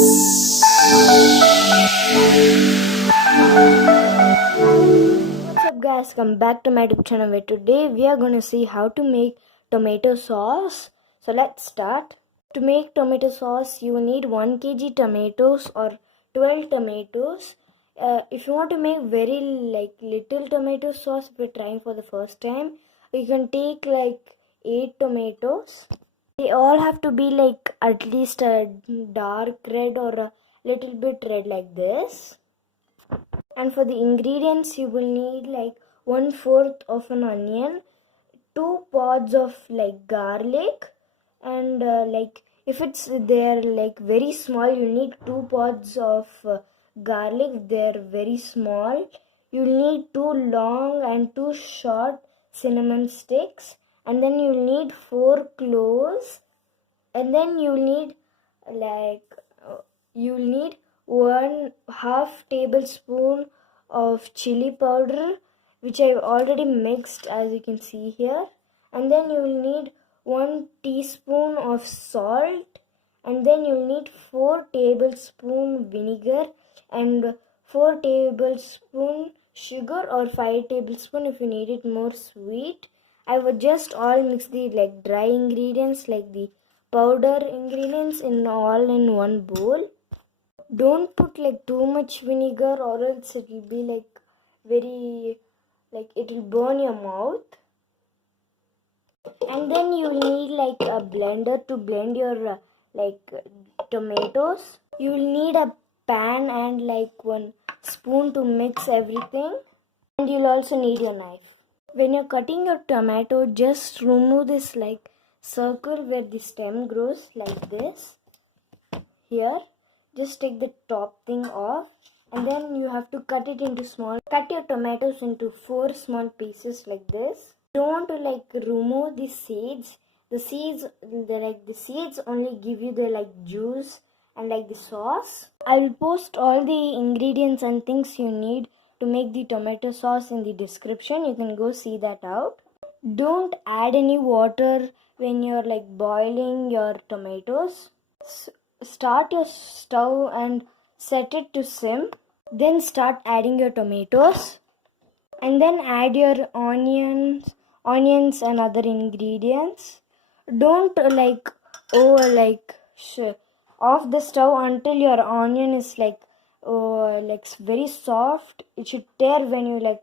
What's up guys, come back to my YouTube channel where today we are going to see how to make tomato sauce. So let's start. To make tomato sauce you will need 1 kg tomatoes or 12 tomatoes. If you want to make very little tomato sauce, if you're trying for the first time, you can take 8 tomatoes. They all have to be at least a dark red or a little bit red like this. And for the ingredients you will need 1/4 of an onion, 2 pods of garlic, and if it's they're very small, you need 2 pods of garlic. If they're very small, you'll need 2 long and 2 short cinnamon sticks, and then you'll need 4 cloves, and then you'll need 1/2 tablespoon of chili powder, which I've already mixed as you can see here, and then you will need 1 teaspoon of salt, and then you'll need 4 tablespoon vinegar and 4 tablespoon sugar, or 5 tablespoon if you need it more sweet. I would just all mix the dry ingredients, the powder ingredients, in all in one bowl. Don't put too much vinegar, or else it will be very it will burn your mouth. And then you need a blender to blend your tomatoes. You will need a pan and 1 spoon to mix everything, and you'll also need your knife. When you're cutting your tomato, just remove this circle where the stem grows, like this. Here, just take the top thing off, and then you have to cut it into cut your tomatoes into 4 small pieces like this. Don't remove the seeds. The seeds only give you the juice and the sauce. I will post all the ingredients and things you need to make the tomato sauce in the description. You can go see that out. Don't add any water when you're boiling your tomatoes. Start your stove and set it to sim. Then start adding your tomatoes, and then add your onions and other ingredients. Don't off the stove until your onion is very soft. It should tear when you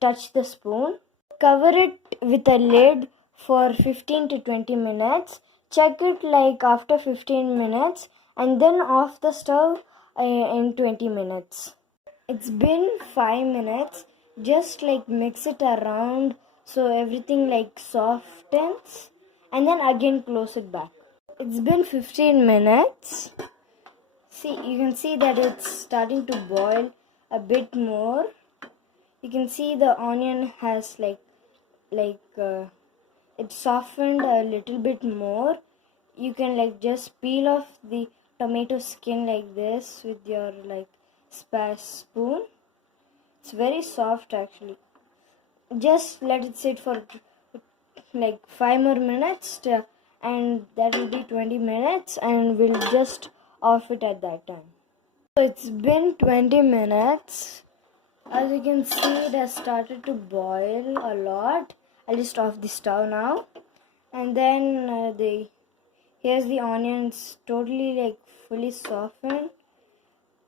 touch the spoon. Cover it with a lid for 15 to 20 minutes. Check it after 15 minutes, and then off the stove in 20 minutes. It's been 5 minutes. Just mix it around so everything softens, and then again close it back. It's been 15 minutes. See, you can see that it's starting to boil a bit more. You can see the onion has it softened a little bit more. You can just peel off the tomato skin like this with your spoon. It's very soft actually. Just let it sit for 5 more minutes and that will be 20 minutes, and we'll just off it at that time. So it's been 20 minutes. As you can see, it has started to boil a lot. I'll just off the stove now, and then here's the onions totally fully softened.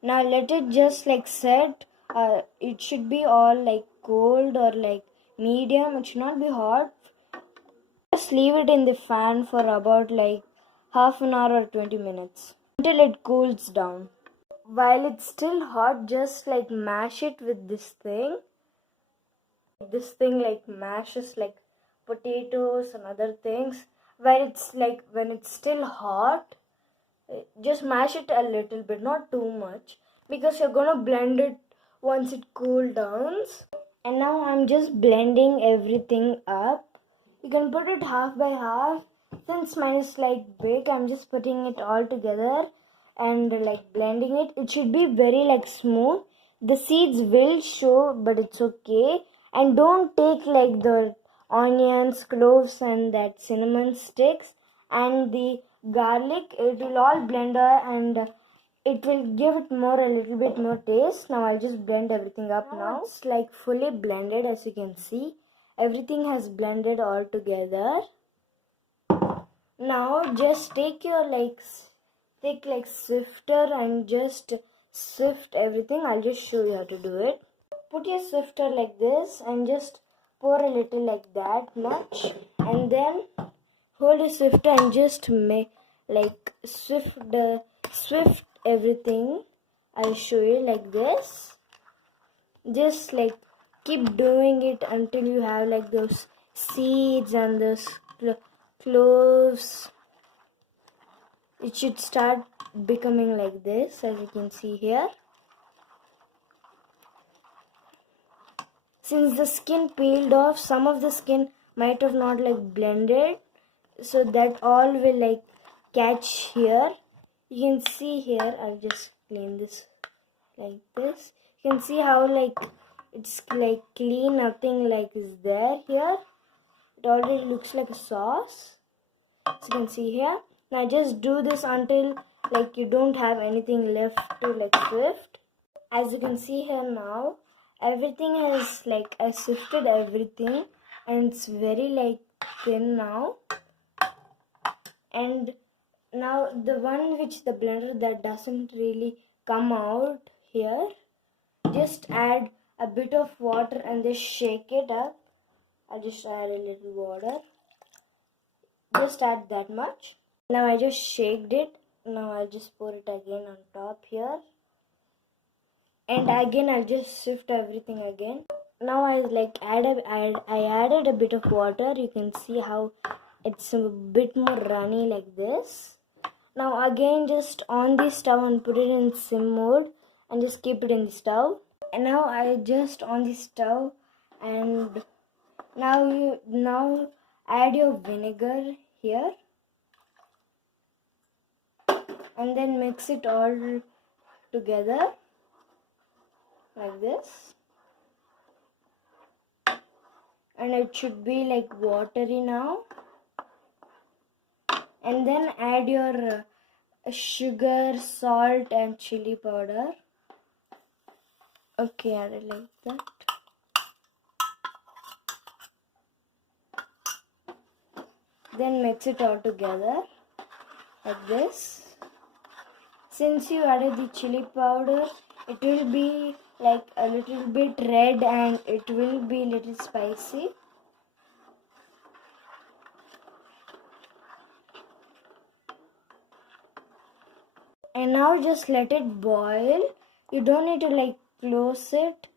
Now let it just set. It should be all cold or medium. It should not be hot. Just leave it in the fan for about half an hour or 20 minutes until it cools down. While it's still hot, just mash it with this thing. This thing mashes potatoes and other things. While it's when it's still hot, just mash it a little bit, not too much, because you're gonna blend it once it cools down. And now I'm just blending everything up. You can put it half by half. Since mine is big, I'm just putting it all together and blending it. It should be very smooth. The seeds will show, but it's okay. And don't take the onions, cloves, and that cinnamon sticks and the garlic. It will all blend and It will give it a little bit more taste. Now I'll just blend everything up now. It's like fully blended, as you can see. Everything has blended all together. Now just take your sifter and just sift everything. I'll just show you how to do it. Put your sifter like this and just pour a little like that much, and then hold your sifter and just swift everything. I'll show you like this. Just keep doing it until you have those seeds and those cloves. It should start becoming like this, as you can see here. Since the skin peeled off, some of the skin might have not blended, so that all will catch here. You can see here, I'll just clean this like this. You can see how it's clean, nothing is there here. It already looks like a sauce, as you can see here. Now just do this until you don't have anything left to sift. As you can see here now, everything has I sifted everything and it's very thin now. And now the one which the blender that doesn't really come out here, just add a bit of water and just shake it up. I'll just add a little water. Just add that much. Now I just shaked it. Now I'll just pour it again on top here. And again I'll just sift everything again. Now I added a bit of water. You can see how it's a bit more runny like this. Now again just on the stove and put it in sim mode and just keep it in the stove. And now I just on the stove, and now add your vinegar here and then mix it all together like this. And it should be watery now. And then add your sugar, salt and chili powder. Okay, add it like that. Then mix it all together like this. Since you added the chili powder, it will be a little bit red and it will be a little spicy. And now just let it boil. You don't need to close it,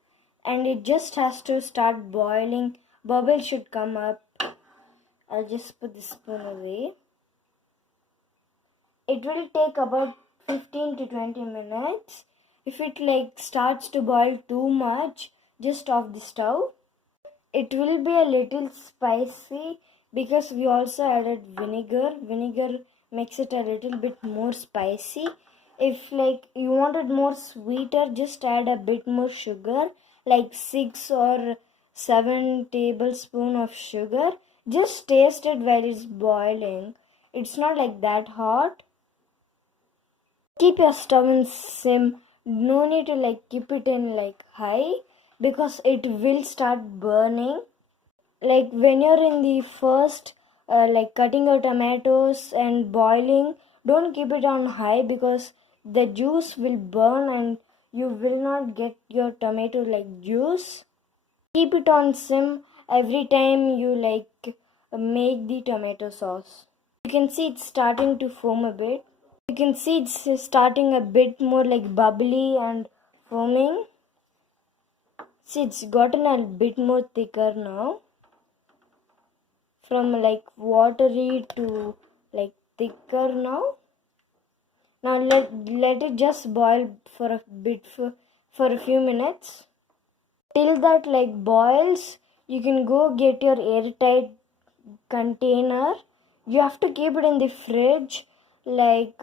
and it just has to start boiling. Bubbles should come up. I'll just put the spoon away. It will take about 15 to 20 minutes. If it starts to boil too much, just off the stove. It will be a little spicy because we also added vinegar. Vinegar makes it a little bit more spicy. If you want it more sweeter, just add a bit more sugar, 6 or 7 tablespoons of sugar. Just taste it while it's boiling. It's not that hot. Keep your stove in sim. No need to keep it in high, because it will start burning. When you're in the first cutting your tomatoes and boiling, don't keep it on high because the juice will burn and you will not get your tomato juice. Keep it on sim every time you make the tomato sauce. You can see it's starting to foam a bit. You can see it's starting a bit more bubbly and foaming. See, it's gotten a bit more thicker now. From watery to thicker now. Now let it just boil for a bit for a few minutes. Till that boils, you can go get your airtight container. You have to keep it in the fridge. You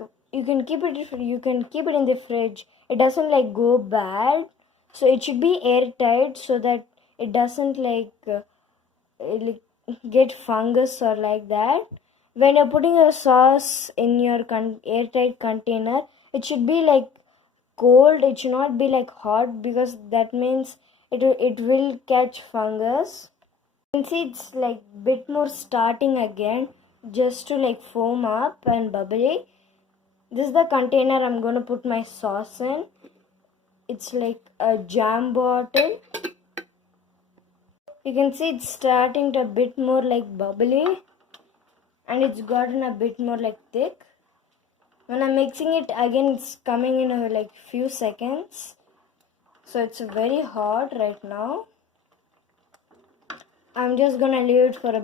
can keep it in the fridge. It doesn't go bad. So it should be airtight so that it doesn't get fungus or that. When you're putting a sauce in your airtight container, it should be like cold. It should not be like hot, because that means it will catch fungus. You can see it's like bit more starting again, just to like foam up and bubbly. This is the container I'm going to put my sauce in. It's like a jam bottle. You can see it's starting to a bit more like bubbly, and it's gotten a bit more like thick. When I'm mixing it again, it's coming in a like few seconds. So it's very hot right now. I'm just gonna leave it for a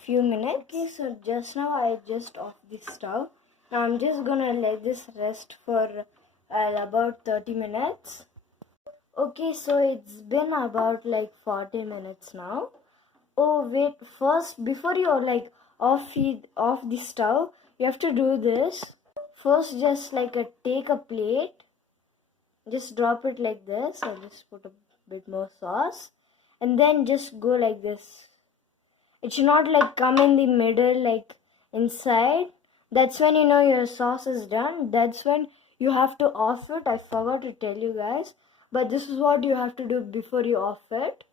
few minutes. Okay, so just now I just off the stove. Now I'm just gonna let this rest for about 30 minutes. Okay, so it's been about like 40 minutes now. Oh wait, first before you like off the stove, you have to do this. First, just like take a plate, just drop it like this. I just put a bit more sauce, and then just go like this. It should not like come in the middle, like inside. That's when you know your sauce is done. That's when you have to off it. I forgot to tell you guys, but this is what you have to do before you off it.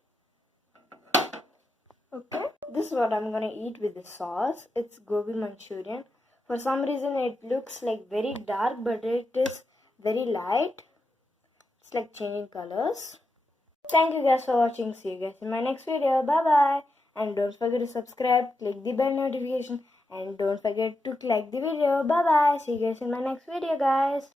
Okay, this is what I'm gonna eat with the sauce. It's gobi Manchurian. For some reason it looks like very dark, but it is very light. It's like changing colors. Thank you guys for watching. See you guys in my next video. Bye bye. And don't forget to subscribe, click the bell notification, and don't forget to like the video. Bye bye. See you guys in my next video, guys.